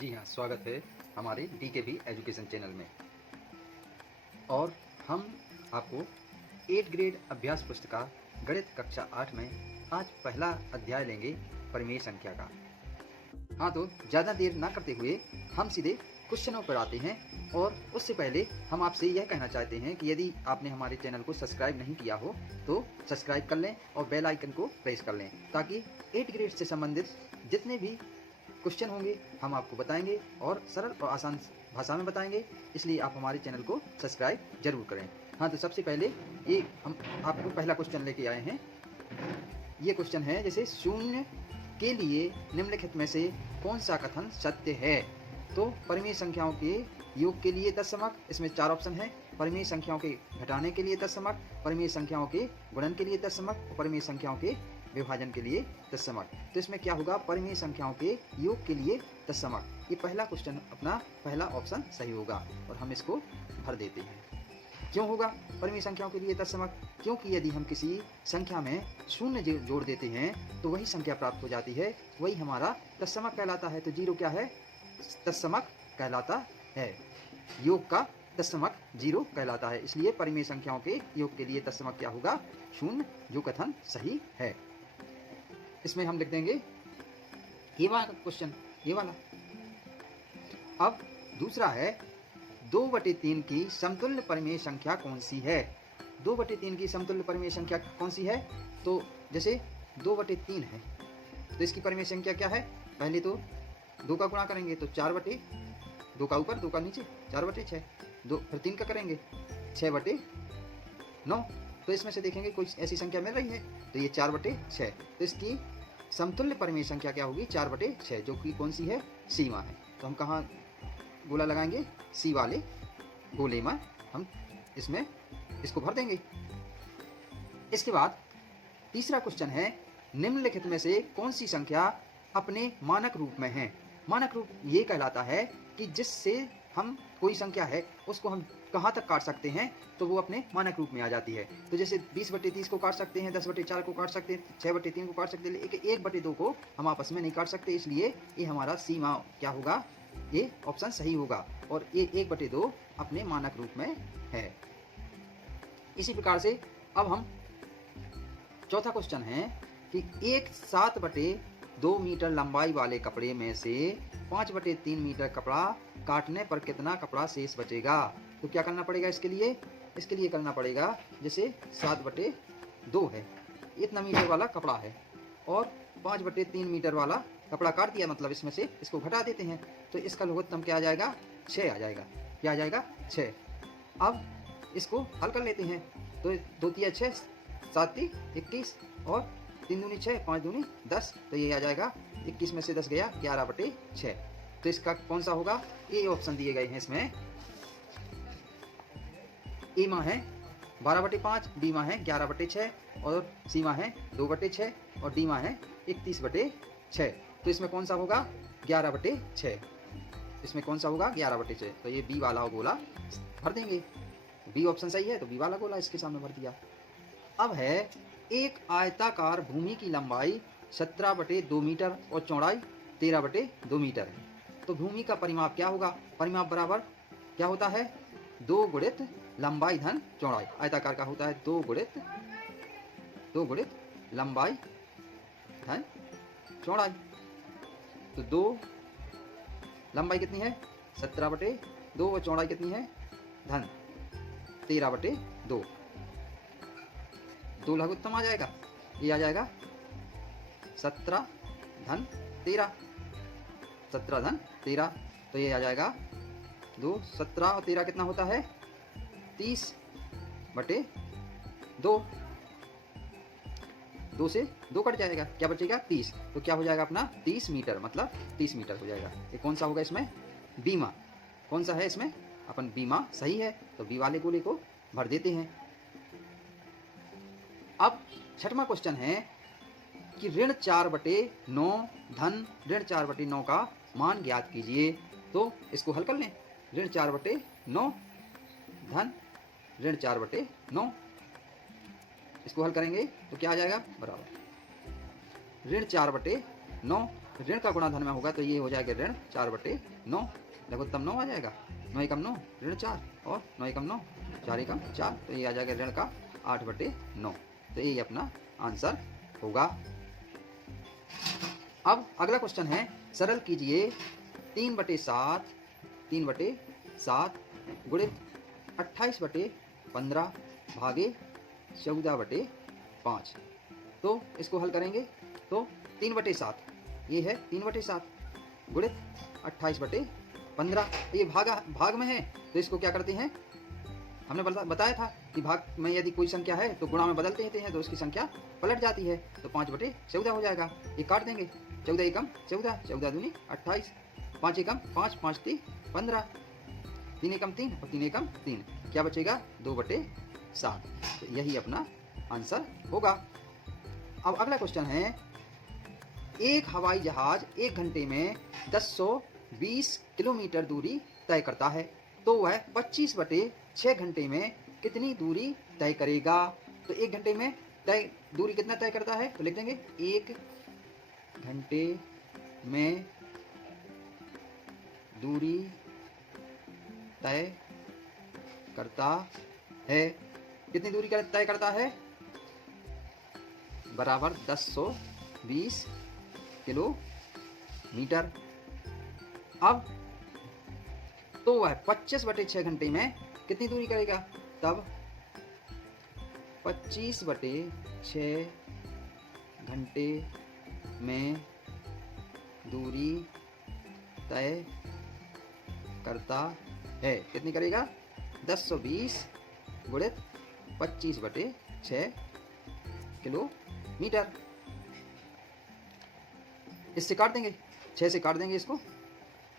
जी हाँ, स्वागत है हमारे डीकेबी एजुकेशन चैनल में। और हम आपको 8th ग्रेड अभ्यास पुस्तिका गणित कक्षा 8 में आज पहला अध्याय लेंगे परिमेय संख्या का। हाँ, तो ज़्यादा देर ना करते हुए हम सीधे क्वेश्चनों पर आते हैं। और उससे पहले हम आपसे यह कहना चाहते हैं कि यदि आपने हमारे चैनल को सब्सक्राइब नहीं किया हो तो सब्सक्राइब कर लें और बेल आइकन को प्रेस कर लें, ताकि 8th ग्रेड से संबंधित जितने भी क्वेश्चन होंगे हम आपको बताएंगे और सरल और आसान भाषा में बताएंगे। इसलिए आप हमारे चैनल को सब्सक्राइब जरूर करें। हाँ, तो सबसे पहले ये हम आपको पहला क्वेश्चन लेके आए हैं। ये क्वेश्चन है, जैसे शून्य के लिए निम्नलिखित में से कौन सा कथन सत्य है। तो परिमेय संख्याओं के योग के लिए दशमलव, इसमें 4 ऑप्शन है। परिमेय संख्याओं के घटाने के लिए दशमलव, परिमेय संख्याओं के गुणन के लिए दशमलव, परिमेय संख्याओं के विभाजन के लिए दशमलव। तो इसमें क्या होगा, परिमेय संख्याओं के योग के लिए दशमलव। ये पहला क्वेश्चन अपना पहला ऑप्शन सही होगा और हम इसको भर देते हैं। क्यों होगा परिमेय संख्याओं के लिए दशमलव? क्योंकि यदि हम किसी संख्या में शून्य जोड़ देते हैं तो वही संख्या प्राप्त हो जाती है, वही हमारा दशमलव कहलाता है। तो 0 क्या है, दशमलव कहलाता है। योग का दशमलव 0 कहलाता है। इसलिए परिमेय संख्याओं के योग के लिए दशमलव क्या होगा, शून्य, जो कथन सही है। इसमें हम लिख देंगे ये वाला क्वेश्चन, ये वाला। अब दूसरा है, 2/3 की समतुल्य परिमेय संख्या कौन सी है। 2/3 की समतुल्य परिमेय संख्या कौन सी है? तो जैसे 2/3 है तो इसकी परिमेय संख्या क्या है, पहले तो 2 का गुणा करेंगे तो 4/2 का ऊपर 2 का नीचे 4/6, 2 फिर 3 का करेंगे 6/9। तो इसमें से देखेंगे कोई ऐसी संख्या मिल रही है तो ये 4/6। तो इसकी समतुल्य परिमेय संख्या क्या होगी, 4/6, जो कि कौन सी है, सीमा है। तो हम कहाँ गोला लगाएंगे, सी वाले गोले में हम इसमें इसको भर देंगे। इसके बाद तीसरा क्वेश्चन है, निम्नलिखित में से कौन सी संख्या अपने मानक रूप में है। मानक रूप ये कहलाता है कि जिससे हम कोई संख्या है उसको हम कहाँ तक काट सकते हैं तो वो अपने मानक रूप में आ जाती है। तो जैसे 20/30 को काट सकते हैं, 10/4 को काट सकते हैं, 6/3 को काट सकते हैं, लेकिन 1/2 को हम आपस में नहीं काट सकते। इसलिए ये हमारा सीमा क्या होगा, ये ऑप्शन सही होगा और ये 1/2 अपने मानक रूप में है। इसी प्रकार से अब हम चौथा क्वेश्चन है कि एक 7/2 मीटर लंबाई वाले कपड़े में से 5/3 मीटर कपड़ा काटने पर कितना कपड़ा शेष बचेगा। तो क्या करना पड़ेगा इसके लिए करना पड़ेगा, जैसे 7/2 है, इतना मीटर वाला कपड़ा है और 5/3 मीटर वाला कपड़ा काट दिया, मतलब इसमें से इसको घटा देते हैं तो इसका लघुत्तम क्या आ जाएगा, 6 आ जाएगा। क्या आ जाएगा, 6। अब इसको हल कर लेते हैं तो 2 तिया 6, 7 ती 21 और 3 दूनी 6, 5 दूनी 10। तो ये आ जाएगा 21 में से 10 गया 11/6। तो इसका कौन सा होगा, ये ऑप्शन दिए गए हैं। इसमें ए माँ है 12/5, बी माँ है 11/6 और सी माँ है 2/6 और डी माँ है 31/6। तो इसमें कौन सा होगा, 11/6। इसमें कौन सा होगा, 11/6। तो ये बी वाला गोला भर देंगे। बी ऑप्शन सही है तो बी वाला गोला इसके सामने भर दिया। अब है, एक आयताकार भूमि की लंबाई 17/2 मीटर और चौड़ाई 13/2 मीटर है। तो भूमि का परिमाप क्या होगा, परिमाप बराबर क्या होता है, 2 गुणित लंबाई धन चौड़ाई। आयताकार का होता है 2 गुणित लंबाई धन चौड़ाई। तो 2 लंबाई कितनी है, 17/2 और चौड़ाई कितनी है, धन 13/2। 2 लघुत्तम आ जाएगा, ये आ जाएगा 17 धन 13, 17 धन 13। तो ये आ जाएगा 2, 17 और 13 कितना होता है, 30/2। 2 से 2 कट जाएगा, क्या बचेगा, 30। तो क्या हो जाएगा अपना 30 मीटर, मतलब 30 मीटर हो जाएगा। ये कौन सा होगा इसमें, बीमा। कौन सा है इसमें, अपन बीमा सही है तो बी वाले गोले को भर देते हैं। अब छठवां क्वेश्चन है कि ऋण 4/9 धन ऋण 4/9 का मान ज्ञात कीजिए। तो इसको हल कर लें, ऋण 4/9 धन ऋण 4/9, इसको हल करेंगे तो क्या आ जाएगा, बराबर ऋण 4/9 ऋण का गुणा धन में होगा तो ये हो जाएगा ऋण 4/9, लघुत्तम 9 आ जाएगा। 9 एकम 9 ऋण 4 और 9 एकम 9 4 एकम 4, तो ये आ जाएगा ऋण का 8/9। तो ये अपना आंसर होगा। अब अगला क्वेश्चन है, सरल कीजिए 3/7 गुणित 28/15 भागे 14/5। तो इसको हल करेंगे तो 3/7 ये है 3/7 गुणित 28/15, ये भाग में है तो इसको क्या करते हैं, हमने बताया था कि भाग में यदि कोई संख्या है तो गुणा में बदलते रहते हैं तो उसकी संख्या पलट जाती है। तो 5/14 हो जाएगा। ये काट देंगे, 14 एकम 14, 14 दूनी 28, 5 एकम 5, 5 ती 15, 3 एकम 3 और 3 एकम 3, क्या बचेगा 2/7। तो यही अपना आंसर होगा। अब अगला क्वेश्चन है, एक हवाई जहाज 1 घंटे में 1020 किलोमीटर दूरी तय करता है, तो वह 25/6 घंटे में कितनी दूरी तय करेगा। तो 1 घंटे में तय दूरी कितना तय करता है, तो लिख देंगे 1 घंटे में दूरी तय करता है, कितनी दूरी तय करता है, बराबर 1020 किलोमीटर। अब तो वह 25/6 घंटे में कितनी दूरी करेगा, तब 25/6 घंटे में दूरी तय करता है, कितनी करेगा 1020 गुणित 25/6 किलोमीटर। इससे काट देंगे, 6 से काट देंगे इसको,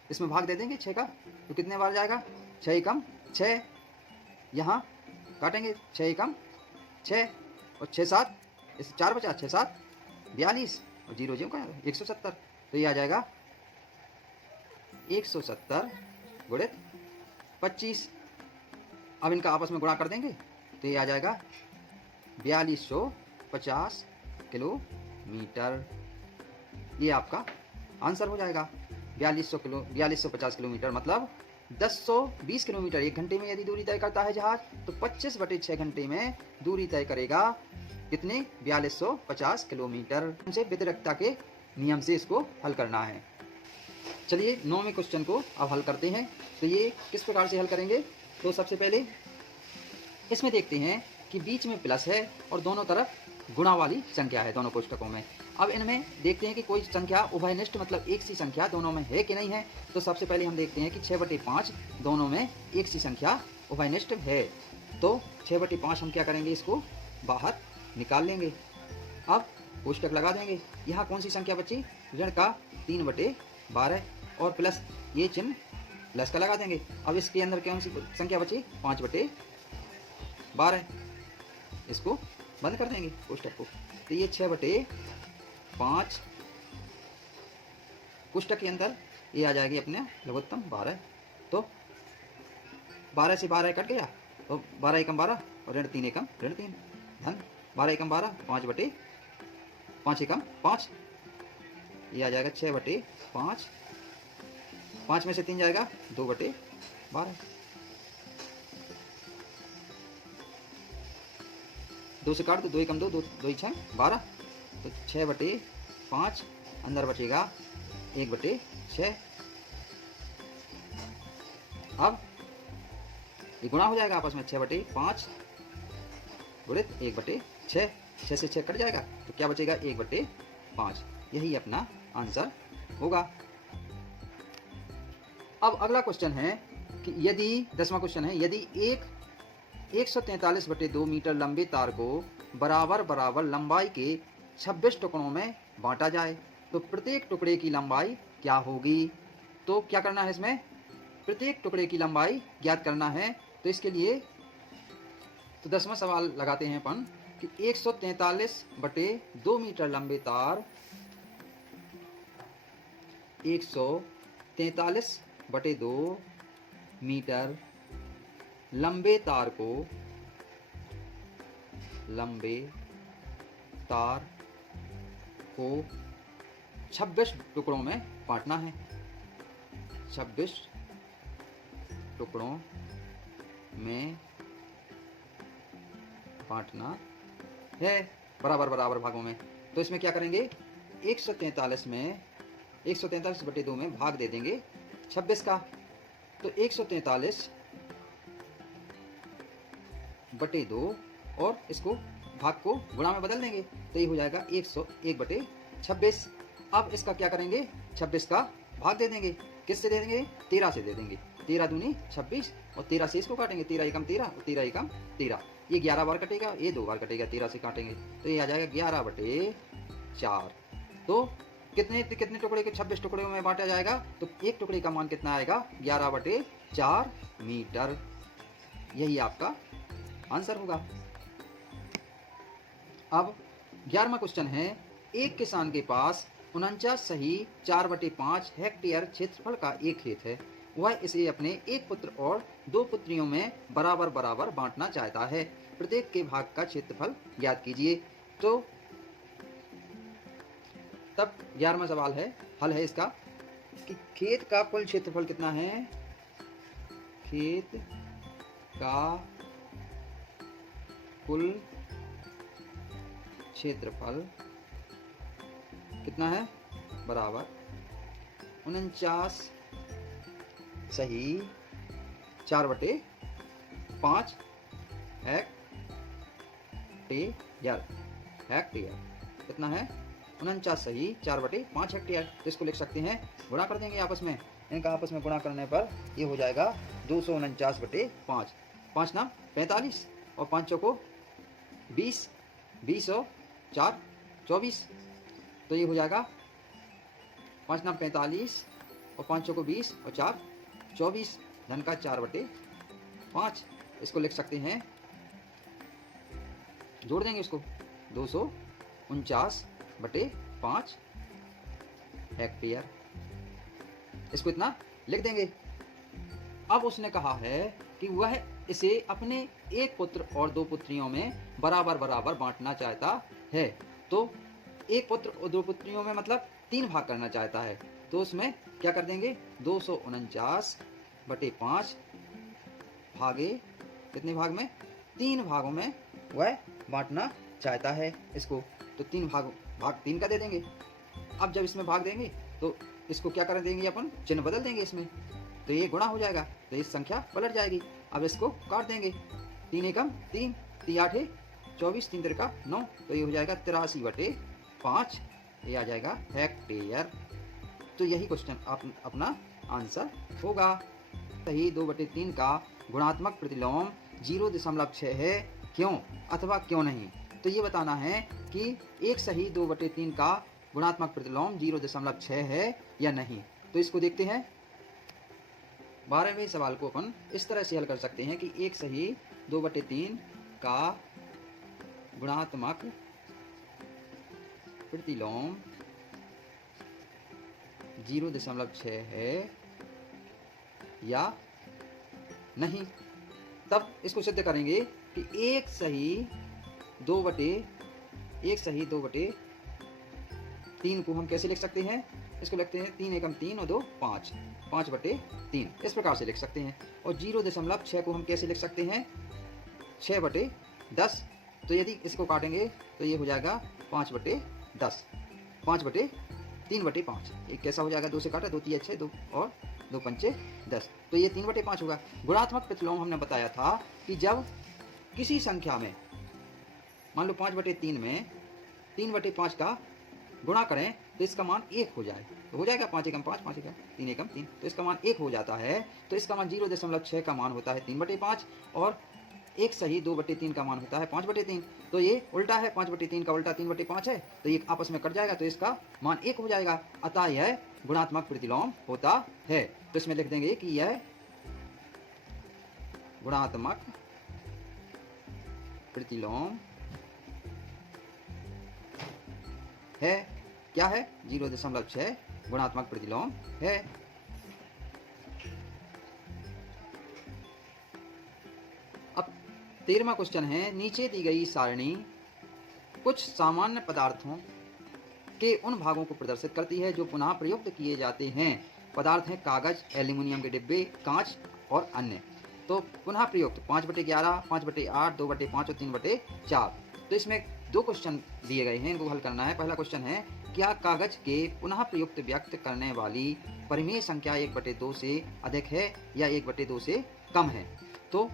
इसमें भाग दे देंगे 6 का, तो कितने बार जाएगा 6 एकम 6, यहाँ काटेंगे 6 एकम 6 और 6 7, इससे 4 बचा, 6 7 42 और 0 0 का 170। तो ये आ जाएगा 170 गुणित 25। अब इनका आपस में गुणा कर देंगे तो ये आ जाएगा 4250 किलोमीटर। ये आपका आंसर हो जाएगा। 4250 किलोमीटर मतलब 1020 किलोमीटर 1 घंटे में यदि दूरी तय करता है जहाज, तो 25/6 घंटे में दूरी तय करेगा कितने, 4250 किलोमीटर। से व्यतिरेकता के नियम से इसको हल करना है। चलिए 9वें क्वेश्चन को अब हल करते हैं। तो ये किस प्रकार से हल करेंगे, तो सबसे पहले इसमें देखते हैं कि बीच में प्लस है और दोनों तरफ गुणा वाली संख्या है दोनों कोष्ठकों में। अब इनमें देखते हैं कि कोई संख्या उभयनिष्ठ मतलब एक सी संख्या दोनों में है कि नहीं है। तो सबसे पहले हम देखते हैं कि 6/5 दोनों में एक सी संख्या उभयनिष्ठ है। तो 6/5 हम क्या करेंगे, इसको बाहर निकाल लेंगे। अब कोष्ठक लगा देंगे। यहाँ कौन सी संख्या बची, ऋण का 3/12 और प्लस ये चिन्ह प्लस का लगा देंगे। अब इसके अंदर कौन सी संख्या बची, 5/12, इसको बंद कर देंगे कोष्ठक को। तो ये 6/5 कोष्ठक के अंदर ये आ जाएगी अपने लघुत्तम 12। तो 12 से 12 कट गया तो 12 एकम 12 और ऋण 3 एकम ऋण 3 धन 12 एकम 12 5 एकम 5, ये आ जाएगा 6/5। 5 में से 3 जाएगा 2/12, 2 से काट दो, 2 एकम 2 2 2 6 12, तो 6/5 अंदर बचेगा 1/6। अब ये गुणा हो जाएगा आपस में, 6/5 गुणित 1/6, 6 से 6 कट जाएगा तो क्या बचेगा 1/5। यही अपना आंसर होगा। अब अगला क्वेश्चन है कि यदि 10वां क्वेश्चन है, यदि एक 143/2 मीटर लंबे तार को बराबर बराबर लंबाई के 26 टुकड़ों में बांटा जाए तो प्रत्येक टुकड़े की लंबाई क्या होगी। तो क्या करना है, इसमें प्रत्येक टुकड़े की लंबाई ज्ञात करना है। तो इसके लिए तो 10वां सवाल लगाते हैं अपन कि 143/2 मीटर लंबे तार 143/2 मीटर लंबे तार को 26 टुकड़ों में बांटना है। 26 टुकड़ों में बांटना है, बराबर बराबर भागों में। तो इसमें क्या करेंगे, 143 में 143/2 में भाग दे देंगे 26 का। तो 143/2 और इसको भाग को गुणा में बदल देंगे, तो ये हो जाएगा 101/26। अब इसका क्या करेंगे, 26 का भाग दे देंगे, किससे दे देंगे, 13 से दे देंगे। 13 दूनी 26 और 13 से इसको काटेंगे, 13 एकम 13 और 13 एकम 13। ये 11 बार कटेगा, ये 2 बार कटेगा, 13 से काटेंगे तो ये आ जाएगा 11/4। तो कितने कितने टुकड़े के 26 टुकड़े में बांटा जाएगा, तो एक टुकड़े का मान कितना आएगा, 11/4 मीटर। यही आपका आंसर होगा। अब 11वां क्वेश्चन है, एक किसान के पास 49 सही 4/5 हेक्टेयर क्षेत्रफल का एक खेत है। वह इसे अपने एक पुत्र और 2 पुत्रियों में बराबर बराबर बांटना चाहता है। प्रत्येक के भाग का क्षेत्रफल ज्ञात कीजिए। तो तब 11वां सवाल है, हल है इसका कि खेत का कुल क्षेत्रफल कितना है। खेत का कुल क्षेत्रफल कितना है, बराबर 49 सही 4/5 हेक्टेयर। कितना है, 49 सही 4/5 हेक्टेयर। तो इसको लिख सकते हैं, गुणा कर देंगे आपस में, इनका आपस में गुणा करने पर ये हो जाएगा 249/5। 5 नाम 45 और 5 चौको 20, 20 और 4 24। तो ये हो जाएगा 5 नाम 45 और 5 चौको 20 और 4 24, धन का 4/5। इसको लिख सकते हैं, जोड़ देंगे इसको, 249/5 हेक्टेयर। इसको इतना लिख देंगे। अब उसने कहा है कि वह इसे अपने एक पुत्र और 2 पुत्रियों में बराबर बराबर बांटना चाहता है। तो एक पुत्र और 2 पुत्रियों में मतलब 3 भाग करना चाहता है। तो उसमें क्या कर देंगे, 249/5 भागे कितने भाग में, 3 भागों में वह बांटना चाहता है इसको। तो 3 भाग 3 का दे देंगे। अब जब इसमें भाग देंगे तो इसको क्या कर देंगे, अपन चिन्ह बदल देंगे इसमें, तो ये गुणा हो जाएगा, तो ये संख्या पलट जाएगी। अब इसको काट देंगे, 3 एकम 3, 3 8 24, 3 3 9, तो ये हो जाएगा 83/5। ये आ जाएगा हेक्टेयर। तो यही क्वेश्चन अपना आंसर होगा। सही 2/3 का गुणात्मक प्रतिलोम 0.6 है, क्यों अथवा क्यों नहीं। तो ये बताना है कि एक सही 2/3 का गुणात्मक प्रतिलोम 0.6 है या नहीं। तो इसको देखते हैं। 12वें सवाल को अपन इस तरह से हल कर सकते हैं कि एक सही 2/3 का गुणात्मक प्रतिलोम 0.6 है या नहीं। तब इसको सिद्ध करेंगे कि एक सही 2/3 को हम कैसे लिख सकते हैं। इसको लिखते हैं 3 एकम 3 और 2 5, 5/3 इस प्रकार से लिख सकते हैं। और 0.6 को हम कैसे लिख सकते हैं, 6/10। तो यदि इसको काटेंगे तो ये हो जाएगा 5/10, 3/5। ये कैसा हो जाएगा, 2 से काटा, 2 3 6, 2 और 2 पंचे 10, तो ये 3/5 होगा। गुणात्मक प्रतिलोम हमने बताया था कि जब किसी संख्या में मान लो 5/3 में 3/5 का गुणा करें तो इसका मान 1 हो जाए, तो हो जाएगा 5 एकम 5, 5 एकम 3 एकम 3, तो इसका मान 1 हो जाता है। तो इसका मान 0.6 का मान होता है 3/5 और एक सही 2/3 का मान होता है 5/3। तो ये उल्टा है, 5/3 का उल्टा 3/5 है, तो ये आपस में कट जाएगा, तो इसका मान 1 हो जाएगा। अतः यह गुणात्मक प्रतिलोम होता है। तो इसमें लिख देंगे कि यह गुणात्मक प्रतिलोम है। क्या है, 0.6 गुणात्मक प्रतिलोम है। अब 13वां क्वेश्चन है, नीचे दी गई सारणी कुछ सामान्य पदार्थों के उन भागों को प्रदर्शित करती है जो पुनः प्रयुक्त किए जाते हैं। पदार्थ हैं कागज, एल्यूमिनियम के डिब्बे, कांच और अन्य। तो पुनः प्रयुक्त 5/11, 5/8, 2/5 और 3/4। तो इसमें दो क्वेश्चन दिए गए हैं, इनको हल करना है। पहला क्वेश्चन है, क्या कागज के पुनः प्रयुक्त व्यक्त करने वाली परिमेय संख्या 1/2 से अधिक है या 1/2 से कम है? तो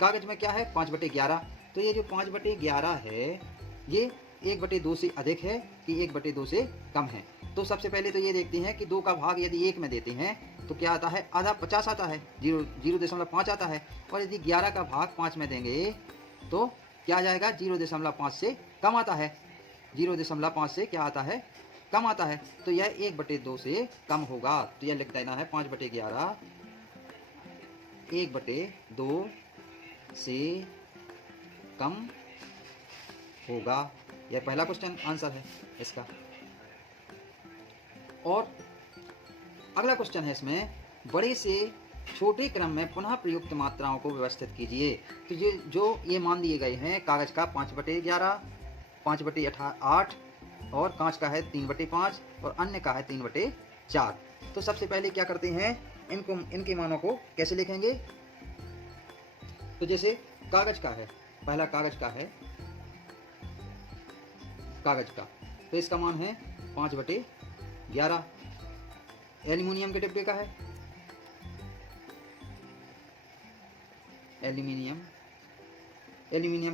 कागज में क्या है 5/11, तो ये जो 5/11 है ये 1/2 से अधिक है कि 1/2 से कम है। तो सबसे पहले तो ये देखते हैं कि 2 का भाग यदि 1 में देते हैं तो क्या आता है, आधा 50 आता है, 0.5 आता है। और यदि 11 का भाग 5 में देंगे तो क्या आ जाएगा, 0.5 से कम आता है। 0.5 से क्या आता है, कम आता है। तो यह 1/2 से कम होगा। तो यह लिख देना है 5/11 1/2 से कम होगा। यह पहला क्वेश्चन आंसर है इसका। और अगला क्वेश्चन है इसमें, बड़े से छोटे क्रम में पुनः प्रयुक्त मात्राओं को व्यवस्थित कीजिए। तो ये मान दिए गए हैं, कागज का 5/11, 5/8 और कांच का है 3/5 और अन्य का है 3/4। तो सबसे पहले क्या करते हैं, इनके मानों को कैसे लिखेंगे? तो जैसे कागज का है, पहला कागज का है, कागज का तो इसका मान है 5/11। एल्यूमिनियम के डिब्बे का है, एल्यूमिनियम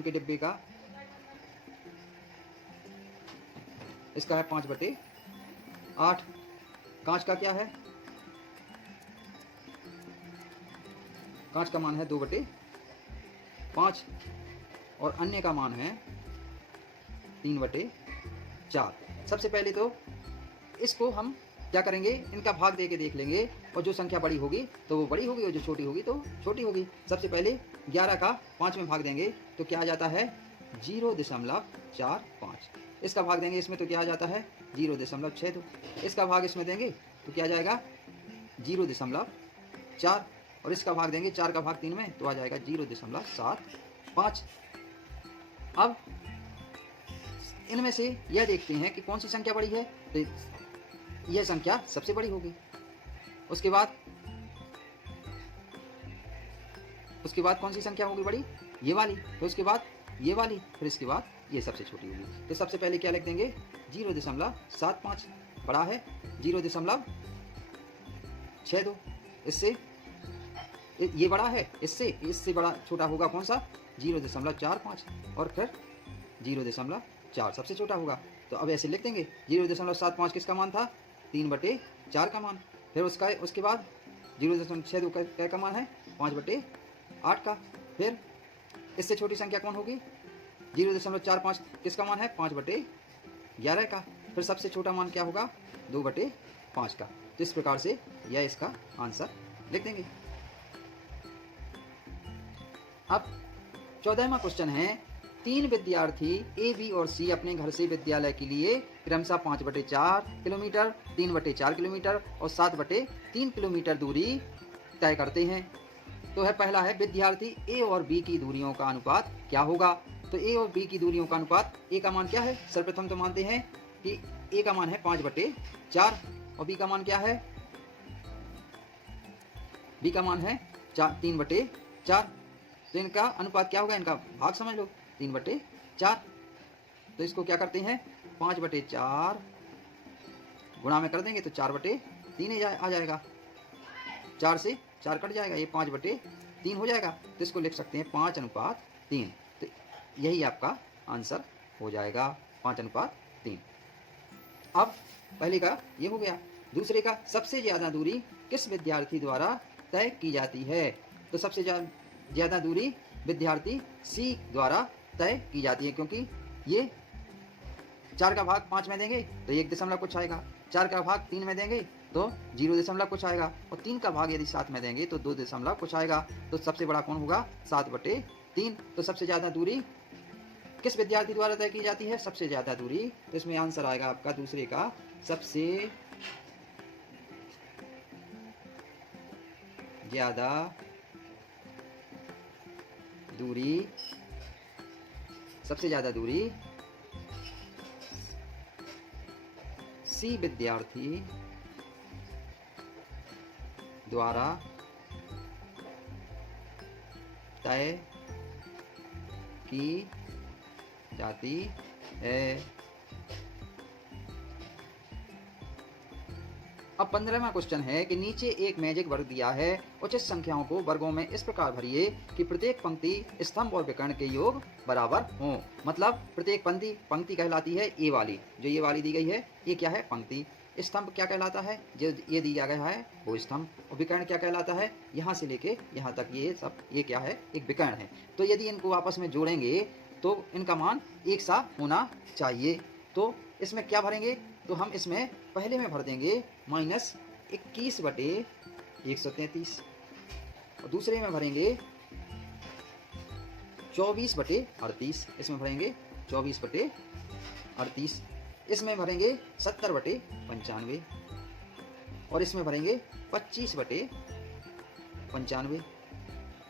के डिब्बे का इसका है 5/8। कांच का क्या है, कांच का मान है 2/5 और अन्य का मान है 3/4। सबसे पहले तो इसको हम क्या करेंगे, इनका भाग दे के देख लेंगे और जो संख्या बड़ी होगी तो वो बड़ी होगी और जो छोटी होगी तो छोटी होगी। सबसे पहले 11 का 5 में भाग देंगे तो क्या आ जाता है 0.45। इसका भाग देंगे इसमें तो क्या आ जाता है 0.62। इसका भाग इसमें देंगे तो क्या आ जाएगा 0.4 और इसका भाग देंगे 4 का भाग 3 में तो आ जाएगा 0.75। अब इनमें से यह देखते हैं कि कौन सी संख्या बड़ी है, तो यह संख्या सबसे बड़ी होगी। उसके बाद कौन सी संख्या होगी बड़ी, ये वाली, फिर उसके बाद ये वाली, फिर इसके बाद ये सबसे छोटी होगी। तो सबसे पहले क्या लिख देंगे 0.75 बड़ा है 0.62। इससे ये बड़ा है, इससे बड़ा छोटा होगा कौन सा 0.45 और फिर 0.4 सबसे छोटा होगा। तो अब ऐसे लिख देंगे 0.75 किसका मान था 3/4 का मान, फिर उसके बाद 0.62 का मान है 5/8 का, फिर इससे छोटी संख्या कौन होगी 0.45 किसका मान है 5/11 का, फिर सबसे छोटा मान क्या होगा 2/5 का। तो इस प्रकार से यह इसका आंसर लिख देंगे। अब 14वां क्वेश्चन है, 3 विद्यार्थी ए, बी और सी अपने घर से विद्यालय के लिए क्रमशः 5/4 किलोमीटर, 3/4 किलोमीटर और 7/3 किलोमीटर दूरी तय करते हैं। तो है पहला है, विद्यार्थी ए और बी की दूरियों का अनुपात क्या होगा? तो ए और बी की दूरियों का अनुपात, ए का मान क्या है, सर्वप्रथम तो मानते हैं कि ए का मान है 5/4 और बी का मान क्या है, बी का मान है 3/4। तो इनका अनुपात क्या होगा, इनका भाग समझ लो 3/4। तो इसको क्या करते हैं 5/4 गुणा में कर देंगे तो 4/3 आ जाएगा, 4 से 4 कट जाएगा, ये 5/3 हो जाएगा। तो इसको लिख सकते हैं 5:3। तो यही आपका आंसर हो जाएगा 5:3। अब पहले का ये हो गया। दूसरे का, सबसे ज़्यादा दूरी किस विद्यार्थी द्वारा तय की जाती है? तो सबसे ज़्यादा दूरी विद्यार्थी सी द्वारा तय की जाती है, क्योंकि ये 4 का भाग 5 में देंगे तो 1 दशमलव कुछ आएगा, 4 का भाग 3 में देंगे तो 0 दशमलव कुछ आएगा और 3 का भाग यदि 7 में देंगे तो 2 दशमलव कुछ आएगा। तो सबसे बड़ा कौन होगा 7/3। तो सबसे ज़्यादा दूरी किस विद्यार्थी द्वारा तय की जाती है? सबसे ज़्यादा दूरी, तो इसमें आंसर आएगा आपका दूसरे का, सबसे ज़्यादा दूरी, सबसे ज़्यादा दूरी किसी विद्यार्थी द्वारा तय की जाती है। अब 15वां क्वेश्चन है कि नीचे एक मैजिक वर्ग दिया है, उचित संख्याओं को वर्गों में इस प्रकार भरिए कि प्रत्येक पंक्ति स्तंभ और विकर्ण के योग बराबर हों। मतलब प्रत्येक पंक्ति कहलाती है ए वाली, जो ये वाली दी गई है ये क्या है, पंक्ति। स्तंभ क्या कहलाता है, जो ये दिया गया है वो स्तंभ। और विकर्ण क्या कहलाता है, यहाँ से लेके यहाँ तक ये सब ये क्या है, एक विकर्ण है। तो यदि इनको आपस में जोड़ेंगे तो इनका मान एक सा होना चाहिए। तो इसमें क्या भरेंगे, तो हम इसमें पहले में भर देंगे -21/133 और दूसरे में भरेंगे 24/38। इसमें भरेंगे 24/38। इसमें भरेंगे 70/95 और इसमें भरेंगे 25/95।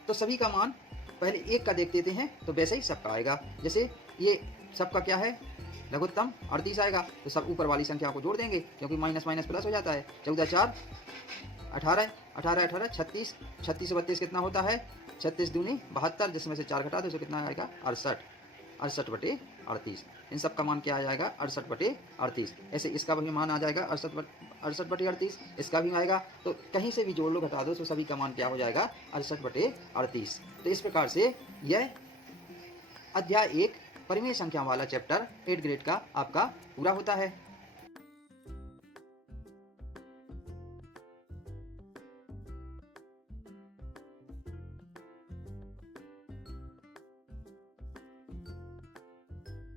तो सभी का मान पहले एक का देख देते हैं, तो वैसे ही सबका आएगा। जैसे ये सबका क्या है, लघुत्तम 38 आएगा, तो सब ऊपर वाली संख्या को जोड़ देंगे क्योंकि माइनस माइनस प्लस हो जाता है। 14 4 18, 18 18 36, 36 से 32 कितना होता है, 36 दूनी 72, जिसमें से 4 घटा दो तो कितना आएगा 68, 68/38। इन सब का मान क्या आ जाएगा 68/38। ऐसे इसका भी मान आ जाएगा 68/38, इसका भी आएगा। तो कहीं से भी जोड़ लो घटा दो तो सभी का मान क्या हो जाएगा 68/38। तो इस प्रकार से यह अध्याय 1 परिमेय संख्या वाला चैप्टर 8 ग्रेड का आपका पूरा होता है।